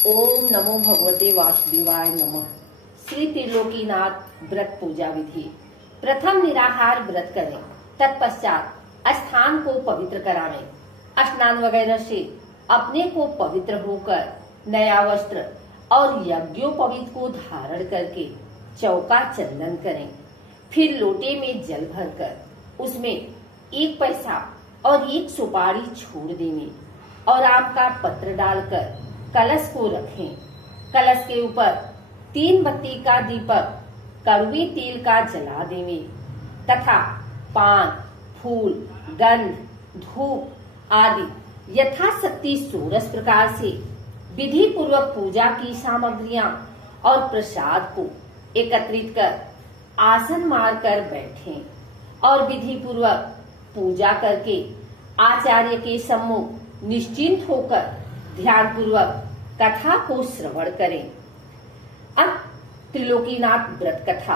ओम नमो भगवते वासुदेवाय नमः। श्री त्रिलोकीनाथ व्रत पूजा विधि। प्रथम निराहार व्रत करें, तत्पश्चात स्थान को पवित्र करावें। स्नान वगैरह से अपने को पवित्र होकर नया वस्त्र और यज्ञोपवीत को धारण करके चौका चंदन करें। फिर लोटे में जल भरकर उसमें 1 पैसा और 1 सुपारी छोड़ देंगे और आम का पत्र डालकर कलश को रखें। कलश के ऊपर 3 बत्ती का दीपक कड़वे तेल का जला देंगे तथा पान, फूल, गंध, धूप आदि यथाशक्ति 16 प्रकार से विधि पूर्वक पूजा की सामग्रियां और प्रसाद को एकत्रित कर आसन मार कर बैठें और विधि पूर्वक पूजा करके आचार्य के सम्मुख निश्चिंत होकर ध्यान पूर्वक कथा को श्रवण करें। अब त्रिलोकीनाथ व्रत कथा।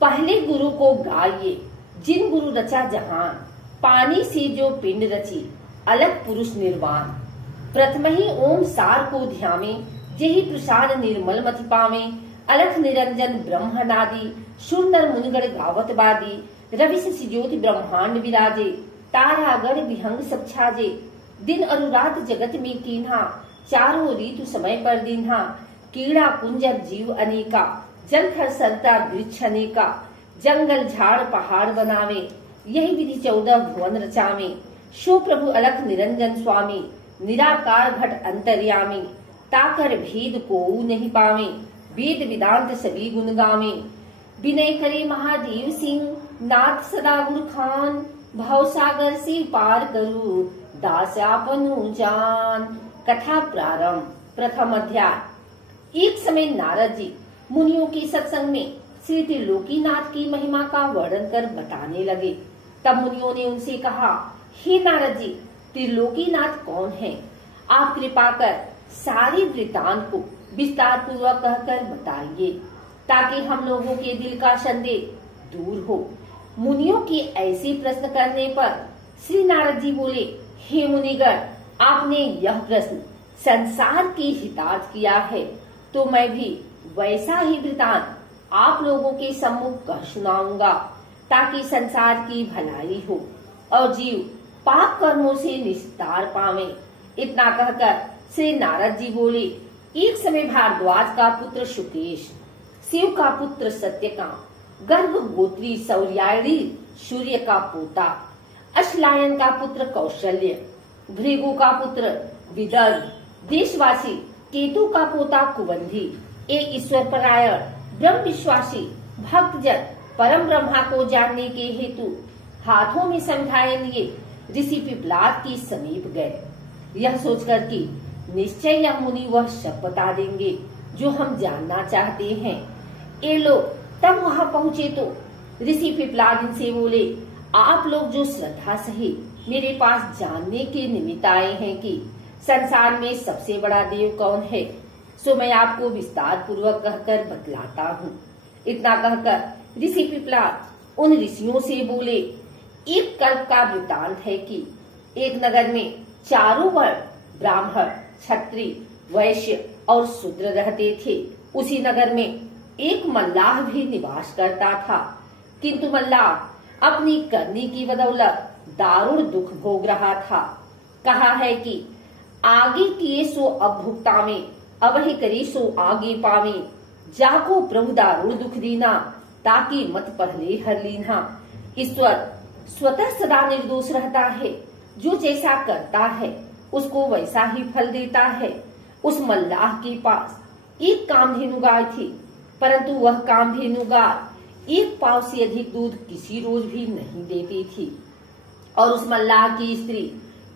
पहले गुरु को गाइए, जिन गुरु रचा जहान, पानी से जो पिंड रची, अलग पुरुष निर्वाण। प्रथम ही ओम सार को ध्यावे, जेहि प्रसाद निर्मल मति पावे। अलख निरंजन ब्रह्मनादि, सुंदर मुनिगण गावत बादी। रवि से ज्योति ब्रह्मांड विराजे, तारागण विहंग सब छाजे। दिन अनुरात जगत में कीन्हा, चारों ऋतु समय पर दीन्हा। कीड़ा कुंजर जीव अनेका, जल थर सरता वृक्ष अनेका। जंगल झाड़ पहाड़ बनावे, यही विधि 14 भुवन रचावे। शो प्रभु अलख निरंजन स्वामी, निराकार घट अंतर्यामी। ताकर भेद को नहीं पावे, वेद वेदांत सभी गुण गावे। विनय करे महादेव सिंह, नाथ सदा गुर खान। भव सागर से पार करू, दास आपनु जान। कथा प्रारंभ। प्रथम अध्याय। एक समय नारद जी मुनियों के सत्संग में श्री त्रिलोकीनाथ की महिमा का वर्णन कर बताने लगे। तब मुनियों ने उनसे कहा, हे नारद जी, त्रिलोकीनाथ कौन है? आप कृपा कर सारी वृतांत को विस्तार पूर्वक कहकर बताइए, ताकि हम लोगों के दिल का संदेह दूर हो। मुनियों के ऐसे प्रश्न करने पर श्री नारद जी बोले, हे मुनिगण, आपने यह प्रश्न संसार के हितार्थ किया है, तो मैं भी वैसा ही वृतांत आप लोगों के सम्मुख कह सुनाऊंगा, ताकि संसार की भलाई हो और जीव पाप कर्मों से निस्तार पावे। इतना कहकर श्री नारद जी बोले, एक समय भारद्वाज का पुत्र शुकेश, शिव का पुत्र सत्यकाम, गर्भ गोत्री सौर्यायणी सूर्य का पोता, अश्लायन का पुत्र कौशल्य, भृगु का पुत्र विदर्भ, देशवासी केतु का पोता कुवंधी, एक ईश्वर परायण ब्रह्म विश्वासी भक्तजन परम ब्रह्मा को जानने के हेतु हाथों में समझाए लिए ऋषि पिपलाद के समीप गए, यह सोचकर कि निश्चय यह मुनि वह सब बता देंगे जो हम जानना चाहते हैं। ये लोग तब वहां पहुँचे तो ऋषि पिपलाद इनसे बोले, आप लोग जो श्रद्धा सहित मेरे पास जानने के निमित्त आए हैं कि संसार में सबसे बड़ा देव कौन है, सो मैं आपको विस्तार पूर्वक कहकर बतलाता हूँ। इतना कहकर ऋषि पिपलाद उन ऋषियों से बोले, एक कल्प का वृतांत है कि एक नगर में चारों वर्ण ब्राह्मण, क्षत्रिय, वैश्य और शूद्र रहते थे। उसी नगर में एक मल्लाह भी निवास करता था, किंतु मल्लाह अपनी करनी की बदौलत दारुण दुख भोग रहा था। कहा है कि आगे किए सो अब भुगतावे, अब ही करे सो आगे पावे। जाको प्रभु दारुण दुख दीना, ताकि मत पहले हर लीना। ईश्वर स्वतः सदा निर्दोष रहता है, जो जैसा करता है उसको वैसा ही फल देता है। उस मल्लाह के पास एक कामधेनु गाय थी, परंतु वह कामधेनु गाय 1 पाव से अधिक दूध किसी रोज भी नहीं देती थी। और उस मल्लाह की स्त्री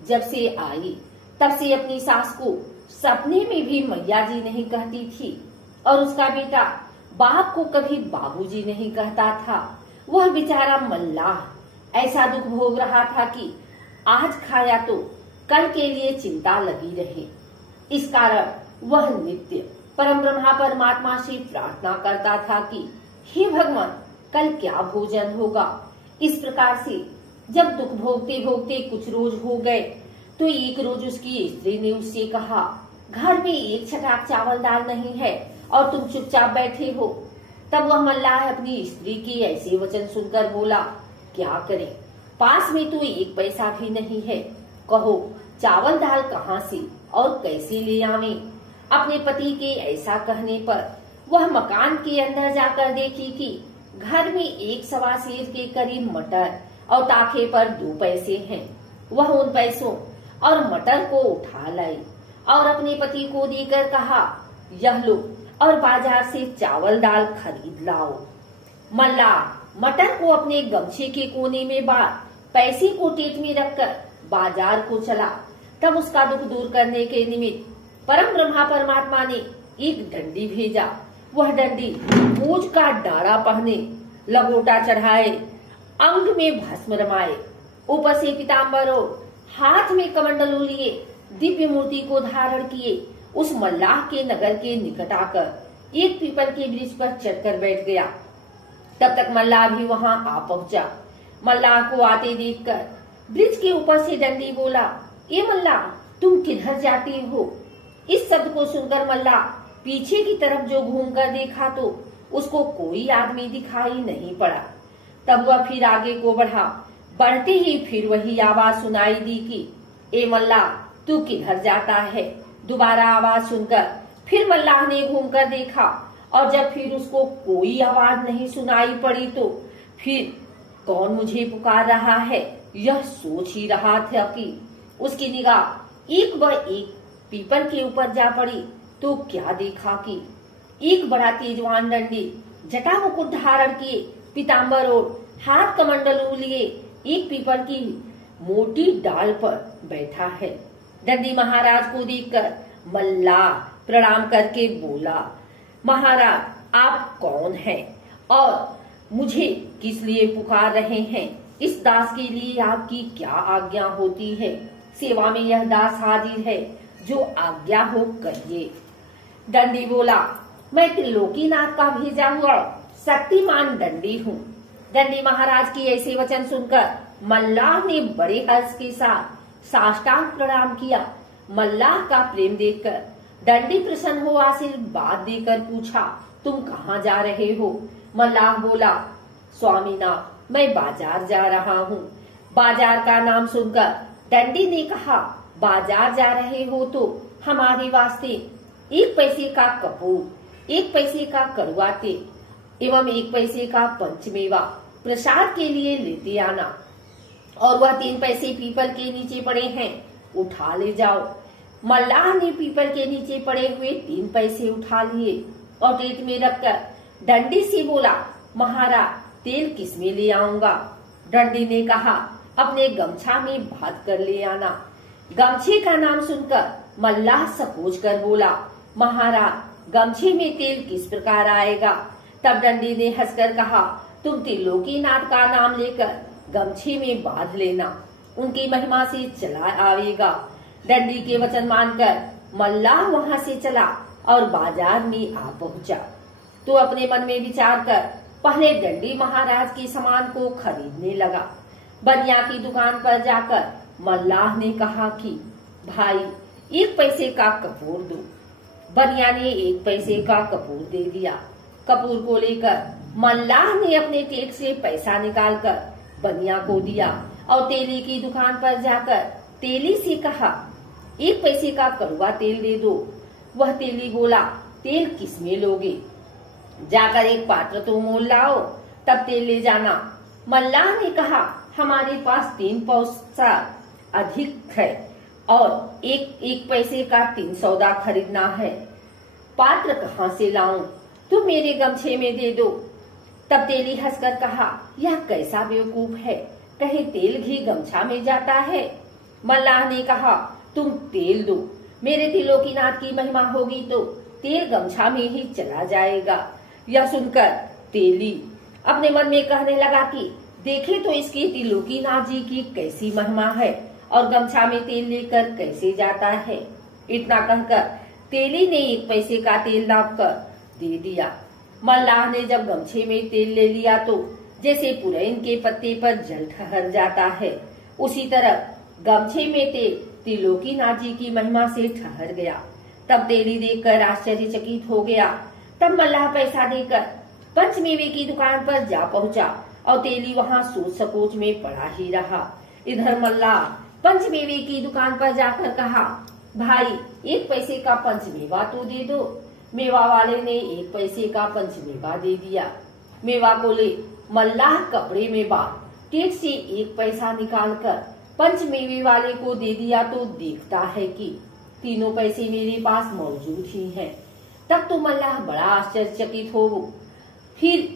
जब से आई तब से अपनी सास को सपने में भी मैया जी नहीं कहती थी, और उसका बेटा बाप को कभी बाबूजी नहीं कहता था। वह बेचारा मल्लाह ऐसा दुख भोग रहा था कि आज खाया तो कल के लिए चिंता लगी रहे। इस कारण वह नित्य परम ब्रह्मा परमात्मा से प्रार्थना करता था कि हे भगवान, कल क्या भोजन होगा। इस प्रकार से जब दुख भोगते भोगते कुछ रोज हो गए तो एक रोज उसकी स्त्री ने उससे कहा, घर में एक छटाक चावल दाल नहीं है और तुम चुपचाप बैठे हो। तब वह मल्लाह अपनी स्त्री की ऐसे वचन सुनकर बोला, क्या करें, पास में तो एक पैसा भी नहीं है। कहो चावल दाल कहाँ से और कैसे ले आवे। अपने पति के ऐसा कहने पर वह मकान के अंदर जाकर देखी कि घर में एक सवा सेर के करीब मटर और ताखे पर 2 पैसे हैं। वह उन पैसों और मटर को उठा लाई और अपने पति को देकर कहा, यह लो और बाजार से चावल दाल खरीद लाओ। मल्लाह मटर को अपने गमछे के कोने में बांध पैसे को टेट में रखकर बाजार को चला। तब उसका दुख दूर करने के निमित्त परम ब्रह्मा परमात्मा ने एक डंडी भेजा। वह डंडी मूंछ का डारा पहने, लगोटा चढ़ाए, अंग में भस्म रमाए, ऊपर से पीताम्बर और हाथ में कमंडलू लिए दिव्य मूर्ति को धारण किए उस मल्लाह के नगर के निकट आकर एक पीपल के वृक्ष पर चढ़कर बैठ गया। तब तक मल्लाह भी वहां आ पहुंचा। मल्लाह को आते देखकर वृक्ष के ऊपर से डंडी बोला, ये मल्लाह तुम किधर जाते हो। इस शब्द को सुनकर मल्लाह पीछे की तरफ जो घूमकर देखा तो उसको कोई आदमी दिखाई नहीं पड़ा। तब वह फिर आगे को बढ़ा। बढ़ते ही फिर वही आवाज सुनाई दी कि ए मल्लाह तू किधर जाता है। दोबारा आवाज सुनकर फिर मल्लाह ने घूमकर देखा और जब फिर उसको कोई आवाज नहीं सुनाई पड़ी तो फिर कौन मुझे पुकार रहा है यह सोच ही रहा था कि उसकी निगाह एक व एक पीपल के ऊपर जा पड़ी तो क्या देखा कि एक बड़ा तेजवान डंडी जटा मुकुट धारण किए पीताम्बर और हाथ कमंडलू लिए एक पीपल की मोटी डाल पर बैठा है। डंडी महाराज को देखकर मल्लाह प्रणाम करके बोला, महाराज आप कौन हैं और मुझे किस लिए पुकार रहे हैं। इस दास के लिए आपकी क्या आज्ञा होती है। सेवा में यह दास हाजिर है, जो आज्ञा हो कहिए। डंडी बोला, मैं त्रिलोकीनाथ का भेजा हुआ शक्तिमान डंडी हूँ। डंडी महाराज की ऐसे वचन सुनकर मल्लाह ने बड़े हर्ष के साथ साष्टांग प्रणाम किया। मल्लाह का प्रेम देखकर डंडी प्रसन्न हो आशीर्वाद देकर पूछा, तुम कहाँ जा रहे हो। मल्लाह बोला, स्वामीनाथ मैं बाजार जा रहा हूँ। बाजार का नाम सुनकर डंडी ने कहा, बाजार जा रहे हो तो हमारे वास्ते 1 पैसे का कपूर, 1 पैसे का कड़वा तेल एवं 1 पैसे का पंचमेवा प्रसाद के लिए लेते आना और वह 3 पैसे पीपल के नीचे पड़े हैं उठा ले जाओ। मल्लाह ने पीपल के नीचे पड़े हुए 3 पैसे उठा लिए और टेट में रखकर डंडी से बोला, महाराज तेल किसमें ले आऊंगा। डंडी ने कहा, अपने गमछा में बांध कर ले आना। गमछे का नाम सुनकर मल्लाह सकोच कर बोला, महाराज गमछे में तेल किस प्रकार आएगा। तब डंडी ने हंसकर कहा, तुम त्रिलोकीनाथ का नाम लेकर गमछे में बांध लेना, उनकी महिमा से चला आवेगा। डंडी के वचन मानकर मल्लाह वहां से चला और बाजार में आ पहुंचा तो अपने मन में विचार कर पहले डंडी महाराज के सामान को खरीदने लगा। बनिया की दुकान पर जाकर मल्लाह ने कहा कि भाई 1 पैसे का कपूर दो। बनिया ने 1 पैसे का कपूर दे दिया। कपूर को लेकर मल्लाह ने अपने टेक से पैसा निकालकर बनिया को दिया और तेली की दुकान पर जाकर तेली से कहा, 1 पैसे का कड़वा तेल दे दो। वह तेली बोला, तेल किसमें लोगे, जाकर एक पात्र तो मोल लाओ तब तेल ले जाना। मल्लाह ने कहा, हमारे पास 3 पैसा अधिक है और एक पैसे का 3 सौदा खरीदना है। पात्र कहाँ से लाऊं, तुम मेरे गमछे में दे दो। तब तेली हंसकर कहा, यह कैसा बेवकूफ है, कहीं तेल घी गमछा में जाता है। मल्लाह ने कहा, तुम तेल दो, मेरे त्रिलोकीनाथ की महिमा होगी तो तेल गमछा में ही चला जाएगा। यह सुनकर तेली अपने मन में कहने लगा कि देखे तो इसके त्रिलोकीनाथ जी की कैसी महिमा है और गमछा में तेल लेकर कैसे जाता है। इतना कहकर तेली ने 1 पैसे का तेल नाप कर दे दिया। मल्लाह ने जब गमछे में तेल ले लिया तो जैसे पुरैन के पत्ते पर जल ठहर जाता है, उसी तरह गमछे में तेल त्रिलोकीनाथ जी की महिमा से ठहर गया। तब तेली देखकर आश्चर्यचकित हो गया। तब मल्लाह पैसा देकर पंचमेवे की दुकान पर जा पहुंचा और तेली वहां सोच सकोच में पड़ा ही रहा। इधर मल्लाह पंचमेवे की दुकान पर जाकर कहा, भाई 1 पैसे का पंचमेवा तो दे दो। मेवा वाले ने 1 पैसे का पंचमेवा दे दिया। मेवा को ले मल्लाह कपड़े में बांध टेट से 1 पैसा निकालकर पंचमेवे वाले को दे दिया तो देखता है कि तीनों पैसे मेरे पास मौजूद ही हैं। तब तो मल्लाह बड़ा आश्चर्यचकित हो, फिर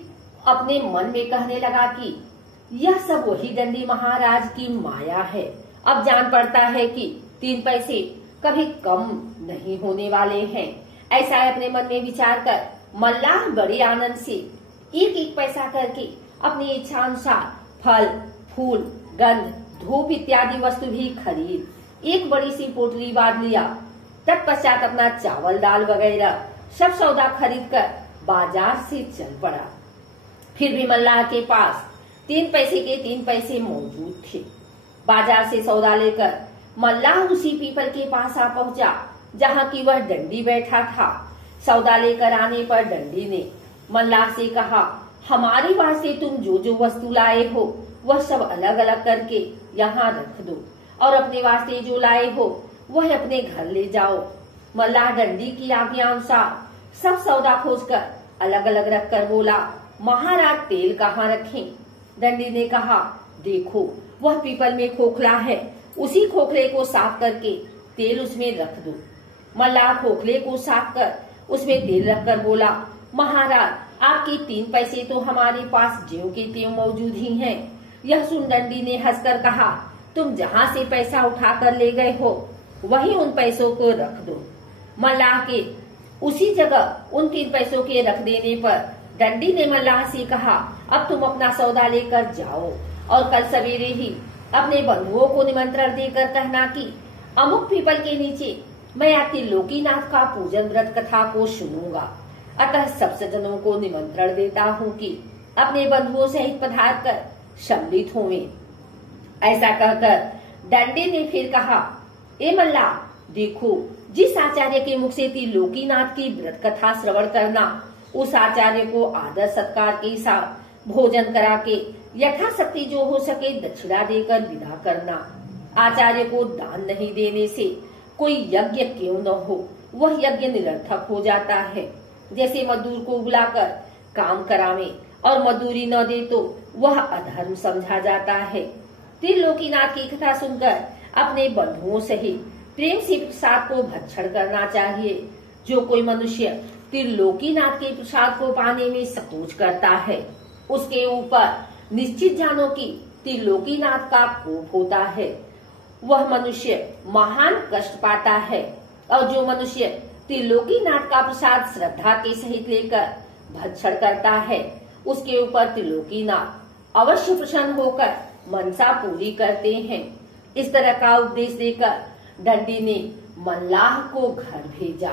अपने मन में कहने लगा कि यह सब वही डंडी महाराज की माया है। अब जान पड़ता है कि 3 पैसे कभी कम नहीं होने वाले हैं। ऐसा अपने मन में विचार कर मल्लाह बड़े आनंद से 1-1 पैसा करके अपनी इच्छा अनुसार फल, फूल, गंध, धूप इत्यादि वस्तु भी खरीद एक बड़ी सी पोटली बांध लिया। तत्पश्चात अपना चावल, दाल वगैरह सब सौदा खरीद कर बाजार से चल पड़ा। फिर भी मल्लाह के पास 3 पैसे के 3 पैसे मौजूद थे। बाजार से सौदा लेकर मल्लाह उसी पीपल के पास आ पहुंचा जहाँ की वह डंडी बैठा था। सौदा लेकर आने पर डंडी ने मल्लाह से कहा, हमारे वास्ते तुम जो जो वस्तु लाए हो वह सब अलग अलग करके यहाँ रख दो और अपने वास्ते जो लाए हो वह अपने घर ले जाओ। मल्लाह डंडी की आज्ञा अनुसार सब सौदा खोजकर अलग अलग रखकर बोला, महाराज तेल कहाँ रखें? डंडी ने कहा, देखो वह पीपल में खोखला है, उसी खोखले को साफ करके तेल उसमें रख दो। मल्लाह खोखले को साफ कर उसमें तेल रखकर बोला, महाराज आपके 3 पैसे तो हमारे पास ज्यों के त्यों मौजूद ही हैं। यह सुन डंडी ने हंसकर कहा, तुम जहाँ से पैसा उठा कर ले गए हो वहीं उन पैसों को रख दो। मल्लाह के उसी जगह उन 3 पैसों के रख देने पर डंडी ने मल्लाह से कहा, अब तुम अपना सौदा लेकर जाओ और कल सवेरे ही अपने बंधुओं को निमंत्रण देकर कहना कि अमुक पीपल के नीचे मैं त्रिलोकीनाथ का पूजन व्रत कथा को सुनूंगा। अतः सब सज्जनों को निमंत्रण देता हूँ कि अपने बंधुओं सहित पधार कर सम्मिलित होवें। ऐसा कहकर डंडी ने फिर कहा, ए मल्लाह, देखो जिस आचार्य के मुख से त्रिलोकीनाथ की व्रत कथा श्रवण करना, उस आचार्य को आदर सत्कार के साथ भोजन करा के यथाशक्ति जो हो सके दक्षिणा देकर विदा करना। आचार्य को दान नहीं देने से कोई यज्ञ क्यों न हो, वह यज्ञ निरर्थक हो जाता है। जैसे मजदूर को बुलाकर काम करावे और मजदूरी न दे तो वह अधर्म समझा जाता है। त्रिलोकीनाथ की कथा सुनकर अपने बंधुओं सहित प्रेम से प्रसाद को भक्षण करना चाहिए। जो कोई मनुष्य त्रिलोकीनाथ के प्रसाद को पाने में संकोच करता है, उसके ऊपर निश्चित जानो कि त्रिलोकीनाथ का कोप होता है। वह मनुष्य महान कष्ट पाता है और जो मनुष्य त्रिलोकीनाथ का प्रसाद श्रद्धा के सहित लेकर भक्षण करता है, उसके ऊपर त्रिलोकीनाथ अवश्य प्रसन्न होकर मनसा पूरी करते हैं। इस तरह का उपदेश देकर डंडी ने मल्लाह को घर भेजा।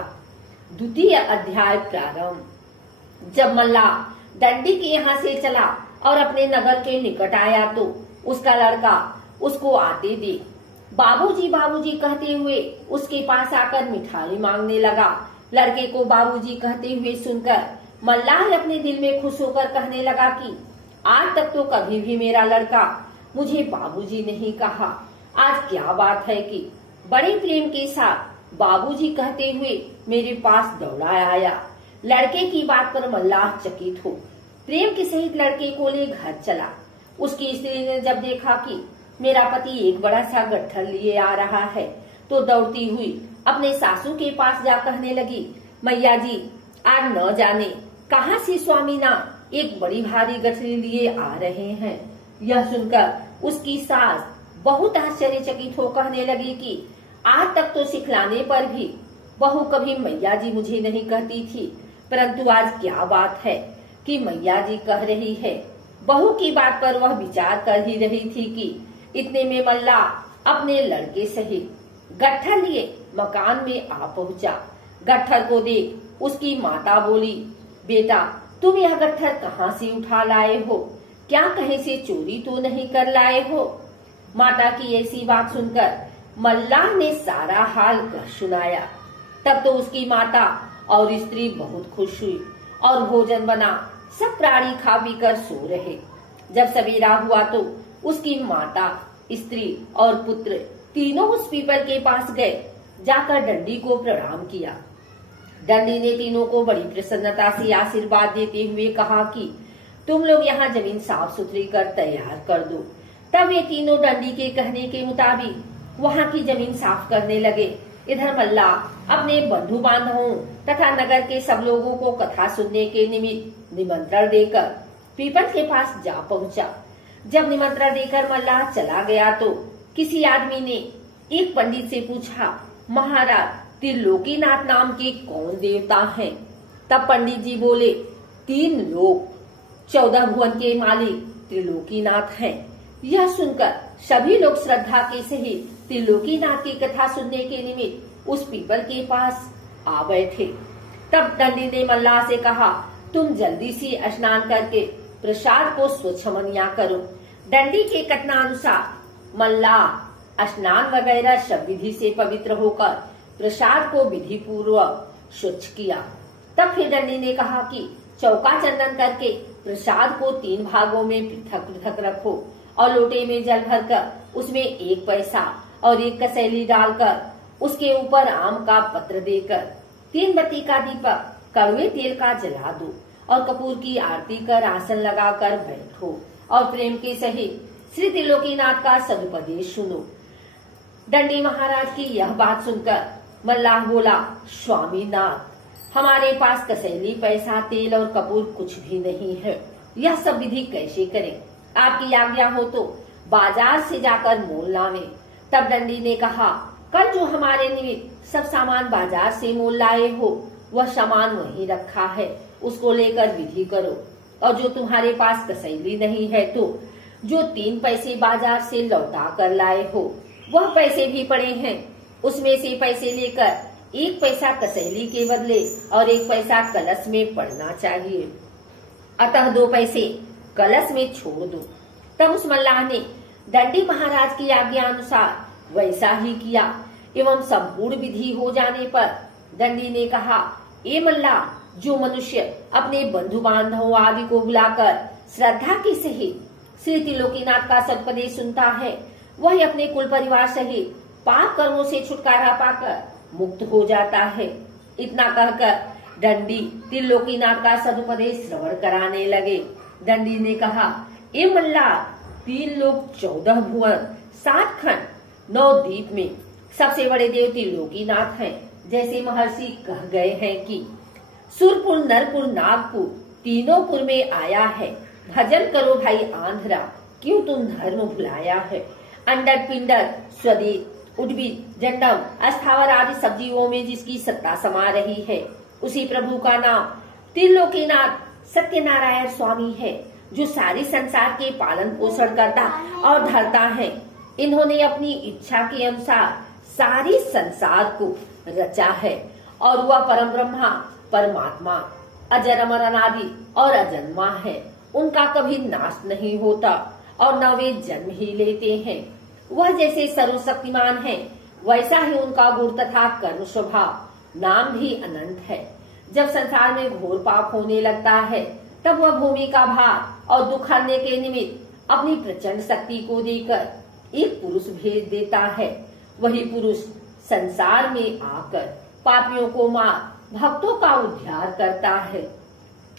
द्वितीय अध्याय प्रारंभ। जब मल्लाह डंडी के यहाँ से चला और अपने नगर के निकट आया तो उसका लड़का उसको आते देख बाबूजी बाबूजी कहते हुए उसके पास आकर मिठाई मांगने लगा। लड़के को बाबूजी कहते हुए सुनकर मल्लाह अपने दिल में खुश होकर कहने लगा कि आज तक तो कभी भी मेरा लड़का मुझे बाबूजी नहीं कहा। आज क्या बात है कि बड़े प्रेम के साथ बाबूजी कहते हुए मेरे पास दौड़ा आया। लड़के की बात पर मल्लाह चकित हो प्रेम के सहित लड़के को ले घर चला। उसकी स्त्री ने जब देखा कि मेरा पति एक बड़ा सा गट्ठर लिए आ रहा है तो दौड़ती हुई अपने सासू के पास जा कहने लगी, मैया जी आज न जाने कहाँ से स्वामी ना एक बड़ी भारी गठरी लिए आ रहे हैं। यह सुनकर उसकी सास बहुत आश्चर्यचकित हो कहने लगी कि आज तक तो सिखलाने पर भी बहू कभी मैया जी मुझे नहीं कहती थी, परंतु आज क्या बात है कि मैया जी कह रही है। बहू की बात पर वह विचार कर ही रही थी कि इतने में मल्लाह अपने लड़के सहित गट्ठर लिए मकान में आ पहुंचा। गट्ठर को देख उसकी माता बोली, बेटा तुम यह गट्ठर कहाँ से उठा लाए हो? क्या कहीं से चोरी तो नहीं कर लाए हो? माता की ऐसी बात सुनकर मल्लाह ने सारा हाल कह सुनाया। तब तो उसकी माता और स्त्री बहुत खुश हुई और भोजन बना, सब प्राणी खा पी कर सो रहे। जब सवेरा हुआ तो उसकी माता, स्त्री और पुत्र तीनों उस पीपल के पास गए, जाकर डंडी को प्रणाम किया। डंडी ने तीनों को बड़ी प्रसन्नता से आशीर्वाद देते हुए कहा कि तुम लोग यहाँ जमीन साफ सुथरी कर तैयार कर दो। तब ये तीनों डंडी के कहने के मुताबिक वहाँ की जमीन साफ करने लगे। इधर मल्लाह अपने बंधु बांधवों तथा नगर के सब लोगों को कथा सुनने के निमित्त निमंत्रण देकर पीपल के पास जा पहुँचा। जब निमंत्रण देकर मल्लाह चला गया तो किसी आदमी ने एक पंडित से पूछा, महाराज, त्रिलोकीनाथ नाम के कौन देवता हैं? तब पंडित जी बोले, 3 लोक 14 भुवन के मालिक त्रिलोकीनाथ हैं। यह सुनकर सभी लोग श्रद्धा के सहित त्रिलोकीनाथ की कथा सुनने के निमित्त उस पीपल के पास आ बैठे। तब डंडी ने मल्लाह से कहा, तुम जल्दी से स्नान करके प्रसाद को स्वच्छ मनिया करो। डंडी के कथनानुसार मल्लाह स्नान वगैरह सब विधि से पवित्र होकर प्रसाद को विधि पूर्वक स्वच्छ किया। तब फिर डंडी ने कहा कि चौका चंदन करके प्रसाद को 3 भागों में पृथक पृथक रखो और लोटे में जल भरकर उसमें 1 पैसा और 1 कसैली डालकर उसके ऊपर आम का पत्र देकर 3 बत्ती का दीपक कड़वे तेल का जला दो और कपूर की आरती कर आसन लगाकर बैठो और प्रेम के सहित श्री त्रिलोकीनाथ का सदुपदेश सुनो। डंडी महाराज की यह बात सुनकर मल्लाह बोला, स्वामीनाथ, हमारे पास कसैली, पैसा, तेल और कपूर कुछ भी नहीं है। यह सब विधि कैसे करें? आपकी आज्ञा हो तो बाजार से जाकर मोल लावे। तब डंडी ने कहा, कल जो हमारे निमित्त सब सामान बाजार से मोल लाए हो, वह सामान वहीं रखा है, उसको लेकर विधि करो। और जो तुम्हारे पास कसैली नहीं है तो जो 3 पैसे बाजार से लौटा कर लाए हो, वह पैसे भी पड़े हैं, उसमें से पैसे लेकर 1 पैसा कसैली के बदले और 1 पैसा कलश में पड़ना चाहिए। अतः 2 पैसे कलश में छोड़ दो। तब उस मल्लाह ने डंडी महाराज की आज्ञा अनुसार वैसा ही किया एवं संपूर्ण विधि हो जाने पर डंडी ने कहा, ए मल्लाह, जो मनुष्य अपने बंधु बांधवों आदि को बुलाकर श्रद्धा के सहित श्री त्रिलोकीनाथ का सदुपदेश सुनता है, वही अपने कुल परिवार सहित पाप कर्मों से छुटकारा पाकर मुक्त हो जाता है। इतना कहकर डंडी त्रिलोकीनाथ का सदुपदेश श्रवण कराने लगे। डंडी ने कहा, ए मल्लाह, 3 लोक 14 भुवन 7 खंड 9 द्वीप में सबसे बड़े देव त्रिलोकीनाथ हैं। जैसे महर्षि कह गए हैं कि सुरपुर, नरपुर, नागपुर तीनों पुर में आया है। भजन करो भाई आंध्रा, क्यों तुम धर्म भुलाया है। अंडर पिंडर, स्वदेश, उद्भिद, जंडम, अस्थावर आदि सब्जियों में जिसकी सत्ता समा रही है, उसी प्रभु का नाम त्रिलोकीनाथ सत्यनारायण स्वामी है, जो सारी संसार के पालन पोषण करता और धरता है। इन्होंने अपनी इच्छा के अनुसार सारी संसार को रचा है और वह परम ब्रह्मा परमात्मा अजर अमर अनादि और अजन्मा है। उनका कभी नाश नहीं होता और न वे जन्म ही लेते हैं। वह जैसे सर्वशक्तिमान है, वैसा ही उनका गुण तथा कर्म स्वभाव, नाम भी अनंत है। जब संसार में घोर पाप होने लगता है, तब वह भूमि का भार और दुख हरने के निमित्त अपनी प्रचंड शक्ति को देकर एक पुरुष भेज देता है। वही पुरुष संसार में आकर पापियों को मार भक्तों का उद्धार करता है।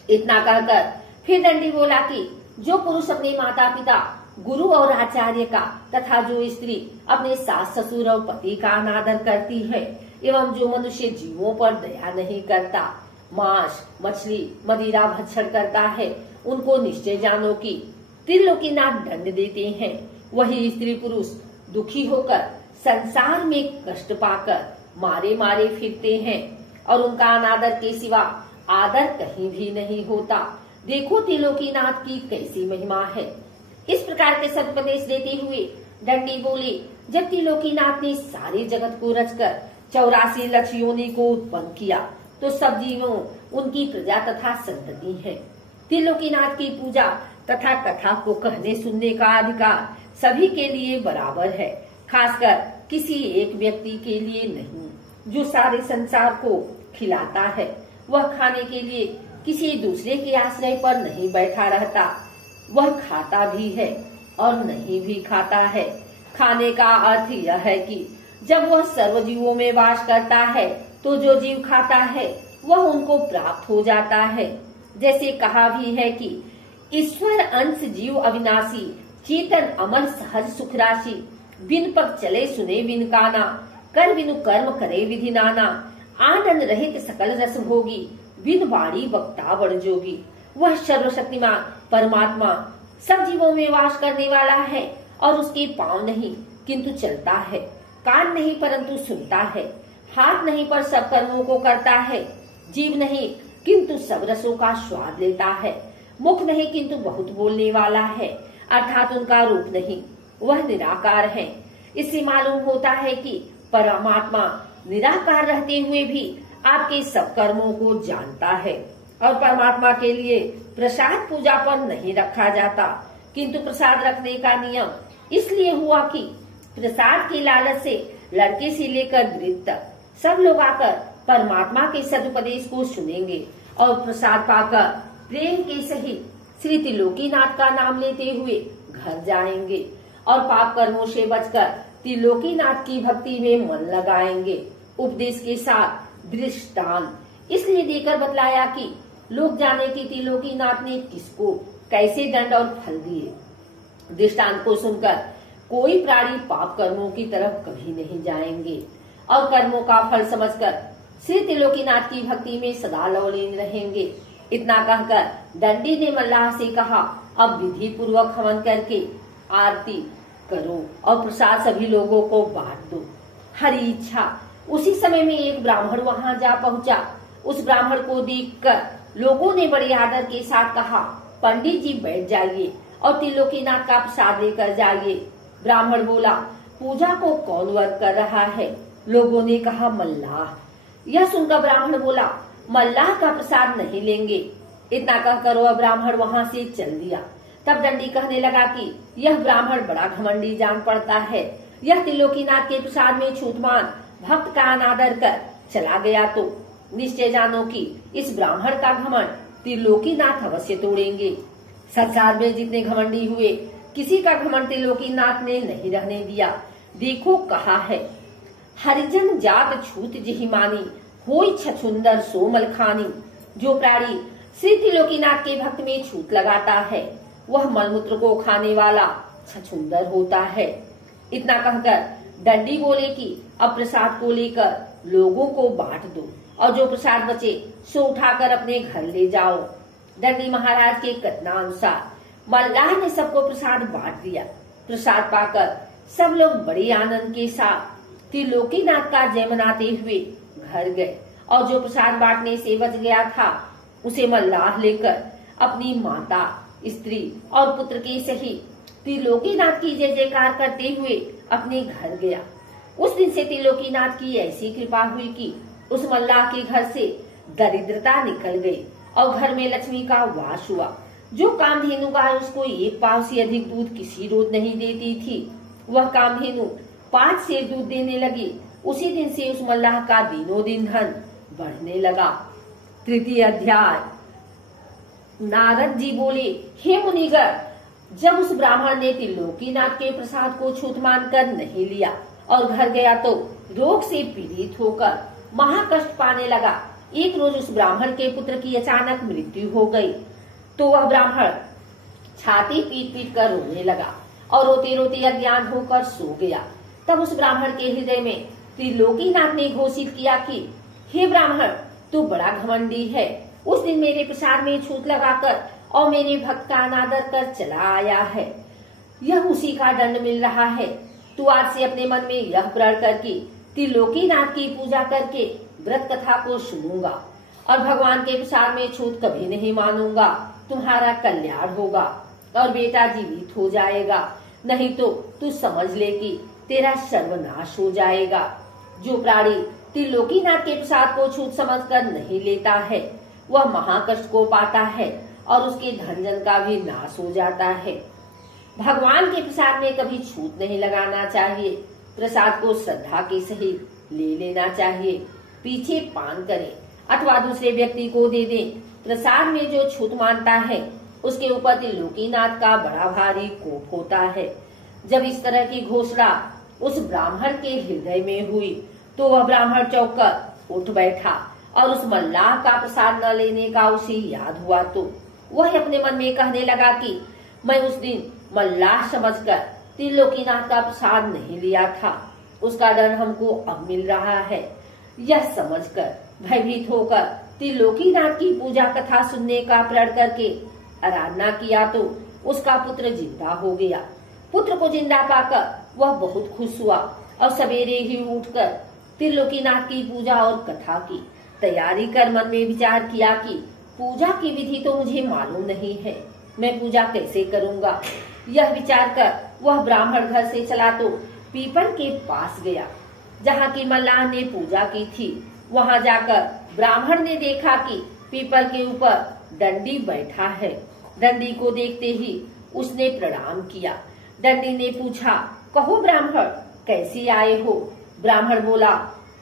इतना कहकर फिर डंडी बोला कि जो पुरुष अपने माता पिता, गुरु और आचार्य का तथा जो स्त्री अपने सास ससुर और पति का अनादर करती है एवं जो मनुष्य जीवों पर दया नहीं करता, मांस, मछली, मदिरा भक्षण करता है, उनको निश्चय जानो कि त्रिलोकीनाथ दंड देते हैं। वही स्त्री पुरुष दुखी होकर संसार में कष्ट पाकर मारे मारे फिरते हैं और उनका अनादर के सिवा आदर कहीं भी नहीं होता। देखो त्रिलोकीनाथ की कैसी महिमा है। इस प्रकार के सदुपदेश देते हुए डंडी बोले, जब त्रिलोकीनाथ ने सारे जगत को रचकर 84 लाख योनि को उत्पन्न किया, तो सब जीवों उनकी प्रजा तथा संतति है। त्रिलोकीनाथ की पूजा तथा कथा को कहने सुनने का अधिकार सभी के लिए बराबर है, खासकर किसी एक व्यक्ति के लिए नहीं। जो सारे संसार को खिलाता है, वह खाने के लिए किसी दूसरे के आश्रय पर नहीं बैठा रहता। वह खाता भी है और नहीं भी खाता है। खाने का अर्थ यह है कि जब वह सर्व जीवों में वास करता है तो जो जीव खाता है वह उनको प्राप्त हो जाता है। जैसे कहा भी है कि ईश्वर अंश जीव अविनाशी, चेतन अमर सहज सुख राशि, बिन पग चले सुने बिन काना, कर बिनु कर्म करे विधि नाना, आनंद रहित सकल रस भोगी, बिन वाणी वक्ता बड़ जोगी। वह सर्वशक्तिमान परमात्मा सब जीवों में वास करने वाला है और उसके पांव नहीं किंतु चलता है, कान नहीं परंतु सुनता है, हाथ नहीं पर सब कर्मों को करता है, जीव नहीं किंतु सब रसों का स्वाद लेता है, मुख नहीं किंतु बहुत बोलने वाला है, अर्थात उनका रूप नहीं, वह निराकार है। इससे मालूम होता है कि परमात्मा निराकार रहते हुए भी आपके सब कर्मों को जानता है। और परमात्मा के लिए प्रसाद पूजा पर नहीं रखा जाता, किंतु प्रसाद रखने का नियम इसलिए हुआ कि प्रसाद के लालच से लड़के से लेकर वृद्ध तक सब लोग आकर परमात्मा के सदुपदेश को सुनेंगे और प्रसाद पाकर प्रेम के सहित श्री त्रिलोकीनाथ का नाम लेते हुए घर जाएंगे और पाप कर्मों से बचकर त्रिलोकीनाथ की भक्ति में मन लगाएंगे। उपदेश के साथ दृष्टांत इसलिए देकर बतलाया कि लोग जाने कि त्रिलोकीनाथ ने किसको कैसे दंड और फल दिए। दृष्टांत को सुनकर कोई प्राणी पाप कर्मों की तरफ कभी नहीं जाएंगे और कर्मों का फल समझकर श्री त्रिलोकीनाथ की भक्ति में सदा लवलीन रहेंगे। इतना कहकर दंडी ने मल्लाह से कहा, अब विधि पूर्वक हवन करके आरती करो और प्रसाद सभी लोगों को बांट दो। हरी इच्छा। उसी समय में एक ब्राह्मण वहां जा पहुंचा। उस ब्राह्मण को देखकर लोगों ने बड़े आदर के साथ कहा, पंडित जी बैठ जाइए और त्रिलोकीनाथ का प्रसाद लेकर जाइए। ब्राह्मण बोला, पूजा को कौन वर्ग कर रहा है? लोगों ने कहा, मल्लाह। यह सुनकर ब्राह्मण बोला, मल्लाह का प्रसाद नहीं लेंगे। इतना कहकर वह ब्राह्मण वहां से चल दिया। तब दंडी कहने लगा कि यह ब्राह्मण बड़ा घमंडी जान पड़ता है। यह त्रिलोकीनाथ के प्रसाद में छूतमान भक्त का अनादर कर चला गया तो निश्चय जानो कि इस ब्राह्मण का घमंड त्रिलोकीनाथ अवश्य तोड़ेंगे। संसार में जितने घमंडी हुए, किसी का घमंड त्रिलोकीनाथ ने नहीं रहने दिया। देखो कहा है, हरिजन जात छूत जिहि मानी, होई छछुंदर सो मलखानी। जो प्राणी श्री त्रिलोकीनाथ के भक्त में छूत लगाता है वह मलमूत्र को खाने वाला छछुंदर होता है। इतना कहकर दंडी बोले कि अब प्रसाद को लेकर लोगों को बांट दो और जो प्रसाद बचे सो उठाकर अपने घर ले जाओ। दंडी महाराज के कथनानुसार मल्लाह ने सबको प्रसाद बांट दिया। प्रसाद पाकर सब लोग बड़े आनंद के साथ त्रिलोकीनाथ का जय मनाते हुए घर गए और जो प्रसाद बांटने से बच गया था उसे मल्लाह लेकर अपनी माता, स्त्री और पुत्र के सहित त्रिलोकीनाथ की जय जयकार करते हुए अपने घर गया। उस दिन से त्रिलोकीनाथ की ऐसी कृपा हुई कि उस मल्लाह के घर से दरिद्रता निकल गई और घर में लक्ष्मी का वास हुआ। जो कामधेनु गाय उसको एक पाव से अधिक दूध किसी रोज नहीं देती थी, वह कामधेनु 5 सेर दूध देने लगी। उसी दिन से उस मल्लाह का दिनों दिन धन बढ़ने लगा। तृतीय अध्याय। नारद जी बोले, हे मुनिगर, जब उस ब्राह्मण ने त्रिलोकीनाथ के प्रसाद को छूत मानकर नहीं लिया और घर गया तो रोग से पीड़ित होकर महाकष्ट पाने लगा। एक रोज उस ब्राह्मण के पुत्र की अचानक मृत्यु हो गई तो वह ब्राह्मण छाती पीट पीट कर रोने लगा और रोते रोते अज्ञान होकर सो गया। तब उस ब्राह्मण के हृदय में त्रिलोकीनाथ ने घोषित किया कि हे ब्राह्मण, तू बड़ा घमंडी है। उस दिन मेरे प्रसाद में छूत लगाकर और मेरे भक्त का अनादर कर चला आया है। यह उसी का दंड मिल रहा है। तू आज से अपने मन में यह प्रण कर कि त्रिलोकीनाथ की पूजा करके व्रत कथा को सुनूंगा और भगवान के प्रसाद में छूत कभी नहीं मानूंगा। तुम्हारा कल्याण होगा और बेटा जीवित हो जाएगा, नहीं तो तू समझ ले कि तेरा सर्वनाश हो जाएगा। जो प्राणी त्रिलोकीनाथ के प्रसाद को छूत समझकर नहीं लेता है वह महाकष्ट को पाता है और उसके धन जन का भी नाश हो जाता है। भगवान के प्रसाद में कभी छूत नहीं लगाना चाहिए। प्रसाद को श्रद्धा के सहित ले लेना चाहिए, पीछे पान करें अथवा दूसरे व्यक्ति को दे दें। प्रसाद में जो छूत मानता है उसके ऊपर त्रिलोकीनाथ का बड़ा भारी कोप होता है। जब इस तरह की घोषणा उस ब्राह्मण के हृदय में हुई तो वह ब्राह्मण चौंक कर उठ बैठा और उस मल्लाह का प्रसाद न लेने का उसे याद हुआ तो वह अपने मन में कहने लगा कि मैं उस दिन मल्लाह समझकर त्रिलोकीनाथ का प्रसाद नहीं लिया था, उसका दंड हमको अब मिल रहा है। यह समझकर भयभीत होकर त्रिलोकीनाथ की पूजा कथा सुनने का प्रण करके आराधना किया तो उसका पुत्र जिंदा हो गया। पुत्र को जिंदा पाकर वह बहुत खुश हुआ और सवेरे ही उठकर त्रिलोकीनाथ की पूजा और कथा की तैयारी कर मन में विचार किया कि पूजा की विधि तो मुझे मालूम नहीं है, मैं पूजा कैसे करूँगा। यह विचार कर वह ब्राह्मण घर से चला तो पीपल के पास गया जहाँ की मल्लाह ने पूजा की थी। वहाँ जाकर ब्राह्मण ने देखा कि पीपल के ऊपर दंडी बैठा है। दंडी को देखते ही उसने प्रणाम किया। दंडी ने पूछा, कहो ब्राह्मण, कैसी आए हो? ब्राह्मण बोला,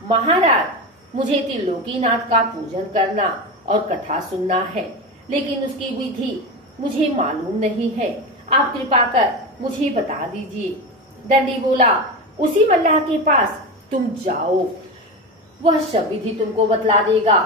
महाराज, मुझे त्रिलोकीनाथ का पूजन करना और कथा सुनना है, लेकिन उसकी विधि मुझे मालूम नहीं है, आप कृपा कर मुझे बता दीजिए। दंडी बोला, उसी मल्लाह के पास तुम जाओ, वह सब विधि तुमको बतला देगा।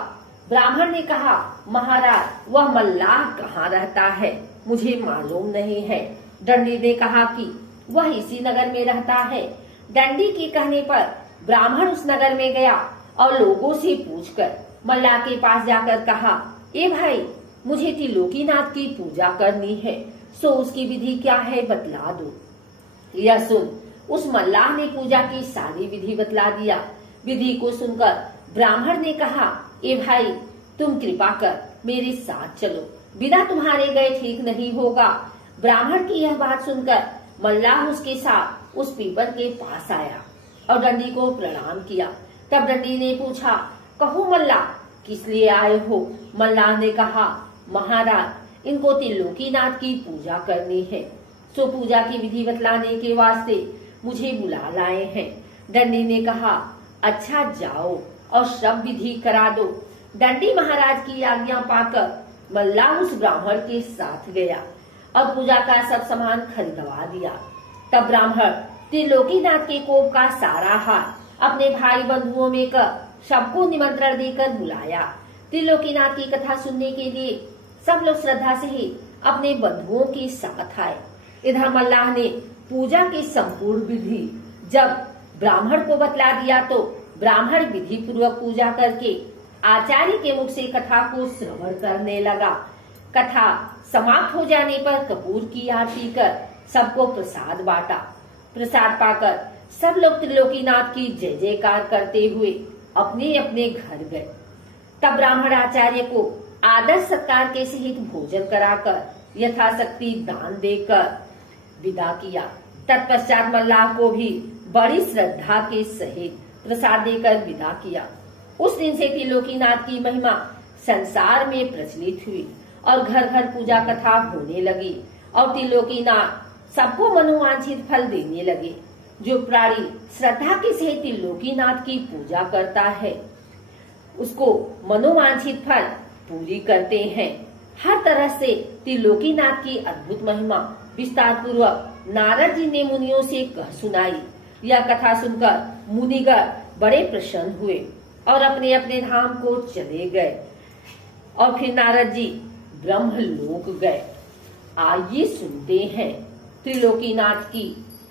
ब्राह्मण ने कहा, महाराज, वह मल्लाह कहाँ रहता है, मुझे मालूम नहीं है। दंडी ने कहा कि वह इसी नगर में रहता है। दंडी के कहने पर ब्राह्मण उस नगर में गया और लोगों से पूछकर मल्लाह के पास जाकर कहा, ए भाई, मुझे त्रिलोकीनाथ की पूजा करनी है, सो उसकी विधि क्या है बतला दो। यह सुन उस मल्लाह ने पूजा की सारी विधि बतला दिया। विधि को सुनकर ब्राह्मण ने कहा, ए भाई, तुम कृपा कर मेरे साथ चलो, बिना तुम्हारे गए ठीक नहीं होगा। ब्राह्मण की यह बात सुनकर मल्लाह उसके साथ उस पीपल के पास आया और दंडी को प्रणाम किया। तब दंडी ने पूछा, कहो मल्लाह, किस लिए आए हो? मल्लाह ने कहा, महाराज, इनको त्रिलोकीनाथ की पूजा करनी है, सो पूजा की विधि बतलाने के वास्ते मुझे बुला लाए हैं। दंडी ने कहा, अच्छा, जाओ और सब विधि करा दो। दंडी महाराज की आज्ञा पाकर मल्लाह उस ब्राह्मण के साथ गया और पूजा का सब सामान खरीदवा दिया। तब ब्राह्मण त्रिलोकीनाथ के कोप का सारा हार अपने भाई बंधुओं में कर सबको निमंत्रण देकर बुलाया। त्रिलोकीनाथ की कथा सुनने के लिए सब लोग श्रद्धा से ही अपने बंधुओं के साथ आए। इधर मल्लाह ने पूजा की संपूर्ण विधि जब ब्राह्मण को बतला दिया तो ब्राह्मण विधि पूर्वक पूजा करके आचार्य के मुख से कथा को श्रवण करने लगा। कथा समाप्त हो जाने पर कपूर की आरती कर सबको प्रसाद बांटा। प्रसाद पाकर सब लोग त्रिलोकीनाथ की जय जयकार करते हुए अपने अपने घर गए। तब ब्राह्मण आचार्य को आदर सत्कार के सहित भोजन कराकर यथाशक्ति दान देकर विदा किया। तत्पश्चात मल्लाह को भी बड़ी श्रद्धा के सहित प्रसाद देकर विदा किया। उस दिन से त्रिलोकीनाथ की महिमा संसार में प्रचलित हुई और घर घर पूजा कथा होने लगी और त्रिलोकीनाथ सबको मनोवांछित फल देने लगे। जो प्राणी श्रद्धा के सहित त्रिलोकीनाथ की पूजा करता है उसको मनोवांछित फल पूरी करते हैं। हर तरह से त्रिलोकीनाथ की अद्भुत महिमा विस्तार पूर्वक नारद जी ने मुनियों से कह सुनाई। यह कथा सुनकर मुनिगण बड़े प्रसन्न हुए और अपने अपने धाम को चले गए और फिर नारद जी ब्रह्मलोक गए। आइए सुनते हैं त्रिलोकीनाथ की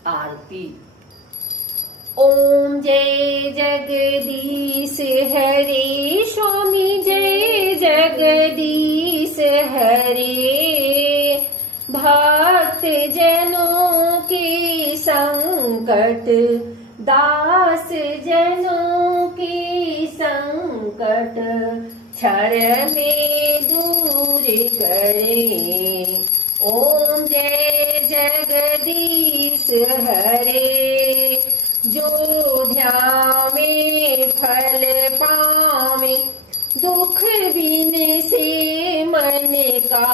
आरती। ओम जय जगदीश हरे, स्वामी जय जगदीश हरे। भक्त जनों के संकट, दास जनों के संकट क्षण में दूर करे। ओम जय जगदीश हरे। जो ध्यावे फल पावे, दुख बिन से मन का।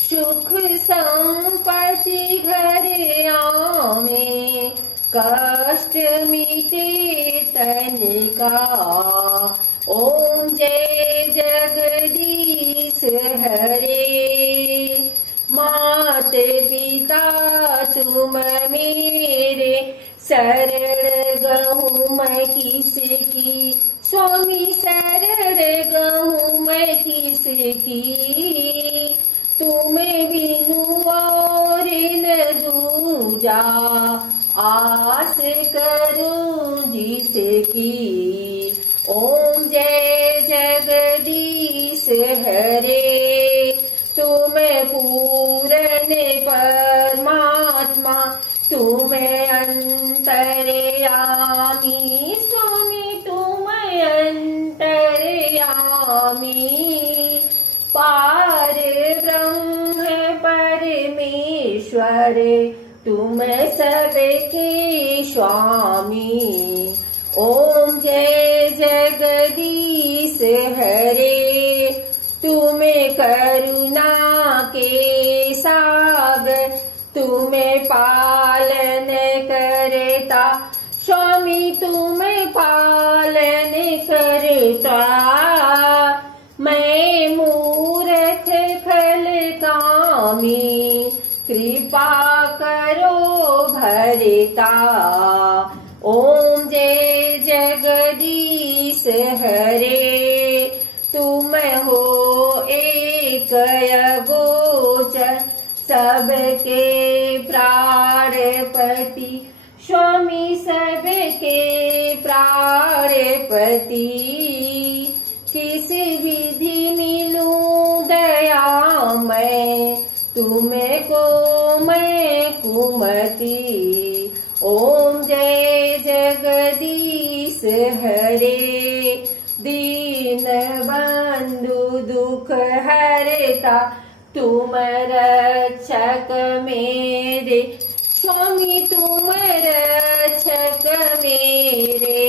सुख संपत्ति घर आवे, कष्ट मिटे तन का। ओम जय जगदीश हरे। मात पिता तुम मेरे, शरण गहूँ मैं किसकी। स्वामी शरण गहूँ मैं किसकी। तुम्हें बिनु और न दूजा, आस करूं जिसकी। ओम जय जगदीश हरे। तुम्हें पूर्ण परमात्मा, तुम्हें अंतर्यामी। स्वामी तुम्हें अंतर्यामी। पार ब्रह्म परमेश्वर, तुम सबके स्वामी। ओम जय जगदीश हरे। तुम्हें करुणा के सागर, तुम्हें पालन करता। स्वामी तुम्हें पालन करता। मैं मूर्ख खल कामी, कृपा करो भरता। ओम जय जगदीश हरे। तुम हो एक अगोचर, सबके प्राणपति। स्वामी सबके प्राणपति। किस विधि मिलूं दया मैं, तुमको मैं कुमति। ओम जय जगदीश हरे। दीन बंधु दुख हरता, तुम रक्षक मेरे। स्वामी तुम रक्षक मेरे।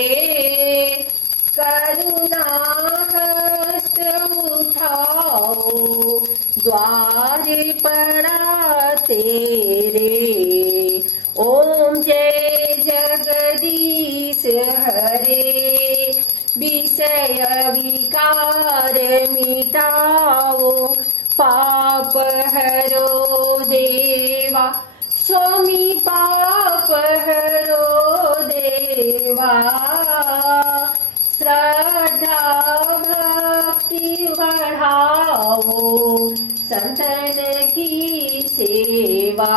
करुणा हस्त उठाओ, द्वार पड़ा तेरे। ओम जय जगदीश हरे। विषय विकार मिटाओ, पाप हरो देवा। स्वामी पाप हरो देवा। श्रद्धा भक्ति बढ़ाओ, संतन की सेवा।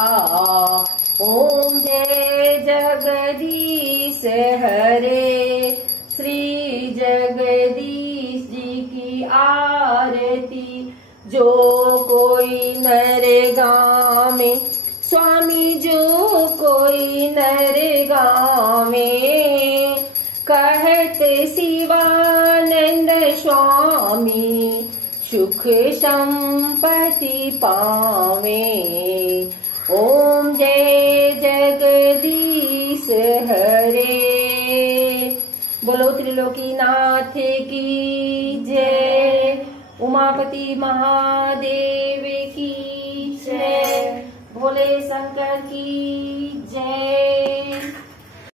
ओम जय जगदीश हरे। श्री जगदीश जी की आरती, जो कोई नर गावे। स्वामी जो कोई नर गावे, कहत शिवानंद स्वामी, सुख संपत्ति पावे। ओम जय जगदीश हरे। बोलो त्रिलोकीनाथ की जय। उमापति महादेव की जय। भोले शंकर की जय।